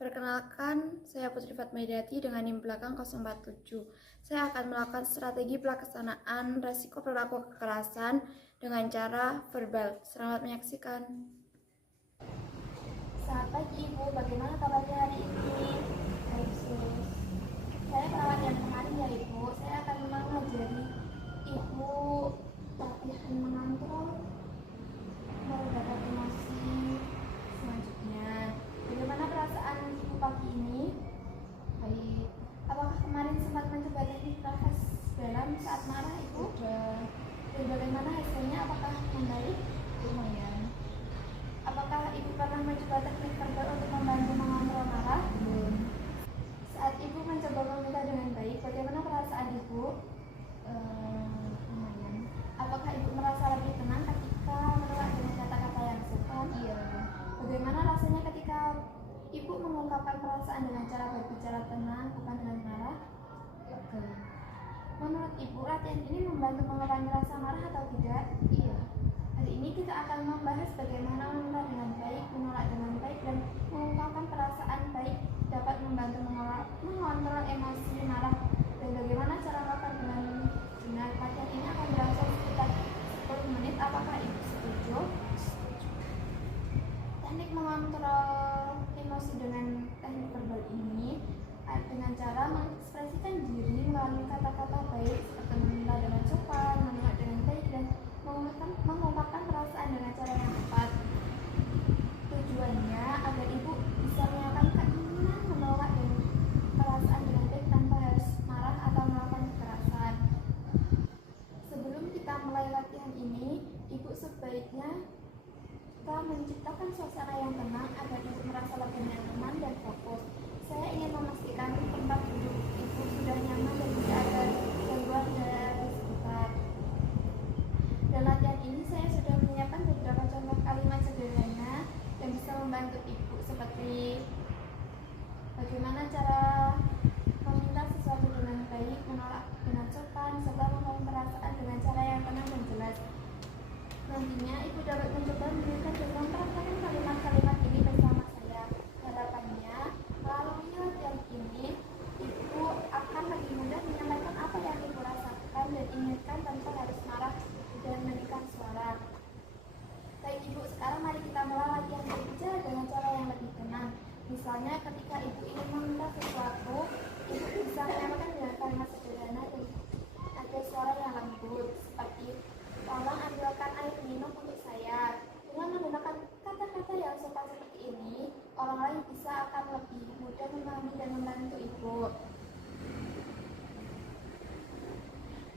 Perkenalkan, saya Putri Fatmaidati dengan NIM belakang 047. Saya akan melakukan strategi pelaksanaan resiko perilaku kekerasan dengan cara verbal. Selamat menyaksikan. Selamat pagi Ibu, bagaimana kabarnya hari ini? Baik, sus. Saya perawat yang kemarin ya Ibu. Saya akan mengajari Ibu latihan mengontrol meredakan emosi selanjutnya. Bagaimana perasaan Ibu pagi ini? Baik. Apakah kemarin sempat mencoba teknik nafas dalam saat marah Ibu? Sudah. Dan bagaimana hasilnya? Apakah membaik? Lumayan. Apakah Ibu pernah mencoba teknik verbal untuk membantu mengontrol marah? Belum. Saat Ibu mencoba meminta dengan baik, bagaimana perasaan Ibu? Lumayan. Apakah Ibu merasa lebih tenang ketika menolak dengan kata-kata yang sopan? Iya. Bagaimana rasanya ketika Ibu mengungkapkan perasaan dengan cara berbicara tenang, bukan dengan marah? Lega. Menurut Ibu, latihan ini membantu mengurangi rasa marah atau tidak? Iya. Hari ini kita akan membahas bagaimana meminta dengan baik, menolak dengan baik, dan mengungkapkan perasaan baik dapat membantu mengontrol emosi marah, dan bagaimana cara melakukan dengan latihan ini akan berlangsung sekitar 10 menit. Apakah Ibu setuju? Teknik mengontrol emosi dengan teknik verbal ini dengan cara mengekspresikan diri melalui kata-kata baik seperti meminta dengan sopan, menolak dengan baik, dan mengungkapkan perasaan dengan cara yang tepat. Tujuannya agar Ibu bisa menyatakan keinginan menolak dan perasaan dengan baik tanpa harus marah atau melakukan kekerasan. Sebelum kita mulai latihan ini, Ibu sebaiknya kita menciptakan suasana yang tenang agar Ibu merasa lebih nyaman dan fokus. Saya ingin memastikan tempat duduk Ibu sudah nyaman dan tidak ada gangguan dari sekitar. Dan latihan ini saya sudah menyiapkan beberapa contoh kalimat sederhana yang bisa membantu Ibu, seperti bagaimana cara meminta sesuatu dengan baik, menolak dengan sopan, serta mengungkapkan perasaan dengan cara yang tenang dan jelas. Nantinya Ibu dapat mencoba menuliskan dan mempraktikkan kalimat-kalimat ini bersama saya. Harapannya melalui latihan ini Ibu akan lebih mudah menyampaikan apa yang Ibu rasakan dan inginkan tanpa harus marah dan menekan suara. Baik Ibu, sekarang mari kita mulai latihan berbicara dengan cara yang lebih tenang. Misalnya ketika Ibu ingin meminta sesuatu, Ibu bisa menyampaikan dengan kalimat sederhana dan ada suara yang lembut, seperti tolong ambilkan air minum untuk saya. Dengan menggunakan kata-kata yang sopan seperti ini, orang lain bisa akan lebih mudah memahami dan membantu Ibu.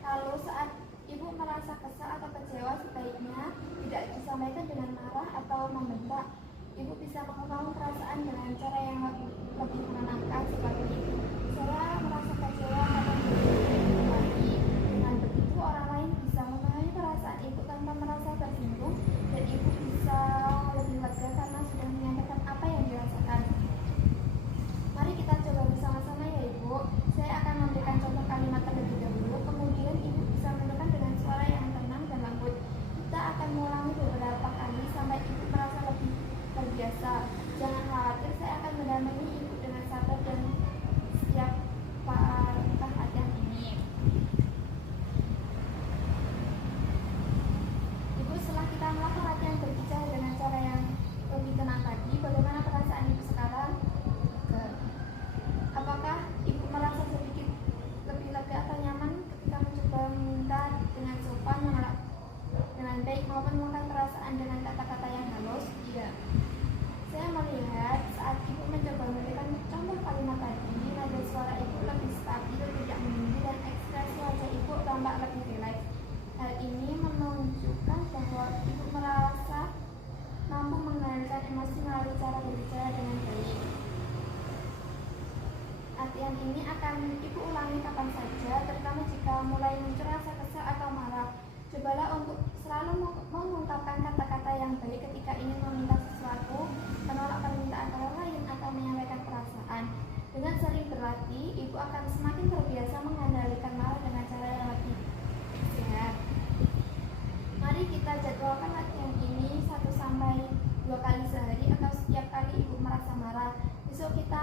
Lalu saat Ibu merasa kesal atau kecewa, sebaiknya tidak disampaikan dengan marah atau membentak. Ibu bisa mengungkapkan perasaan dengan cara yang lebih menenangkan, seperti saya merasa kecewa karena Ibu lagi. Dengan begitu orang lain bisa memahami perasaan Ibu tanpa merasa tersinggung, dan Ibu bisa lebih lega karena sudah menyampaikan apa yang dirasakan. Mari kita coba bersama-sama ya Ibu. Saya akan memberikan contoh kalimat terlebih dahulu, kemudian Ibu bisa menentukan dengan suara yang tenang dan lembut. Kita akan mengulangi beberapa kali sampai Ibu merasa lebih terbiasa. Jangan khawatir, saya akan mendampingi Ibu dengan sabar dan setiap langkah latihan ini. Ibu, setelah kita melakukan latihan berbicara dengan cara yang lebih tenang tadi, bagaimana perasaan Ibu sekarang? Apakah Ibu merasa sedikit lebih lega atau nyaman ketika mencoba meminta dengan sopan, menolak dengan baik, maupun mengungkapkan perasaan dengan kata-kata yang halus? Iya. Saya melihat saat Ibu mencoba memberikan contoh kalimat tadi, nada suara Ibu lebih stabil, tidak meninggi, dan ekspresi wajah Ibu tampak lebih rileks. Hal ini menunjukkan bahwa Ibu merasa mampu mengendalikan emosi melalui cara berbicara dengan baik. Latihan ini akan Ibu ulangi kapan saja, terutama jika mulai muncul rasa kesal atau marah. Cobalah untuk selalu mengungkapkan kata-kata yang baik ketika ingin meminta sesuatu, menolak permintaan orang lain, atau menyampaikan perasaan. Dengan sering berlatih, Ibu akan semakin terbiasa mengendalikan marah dengan cara yang lebih sehat. Mari kita jadwalkan latihan ini 1-2 kali sehari atau setiap kali Ibu merasa marah. Bisa Besok kita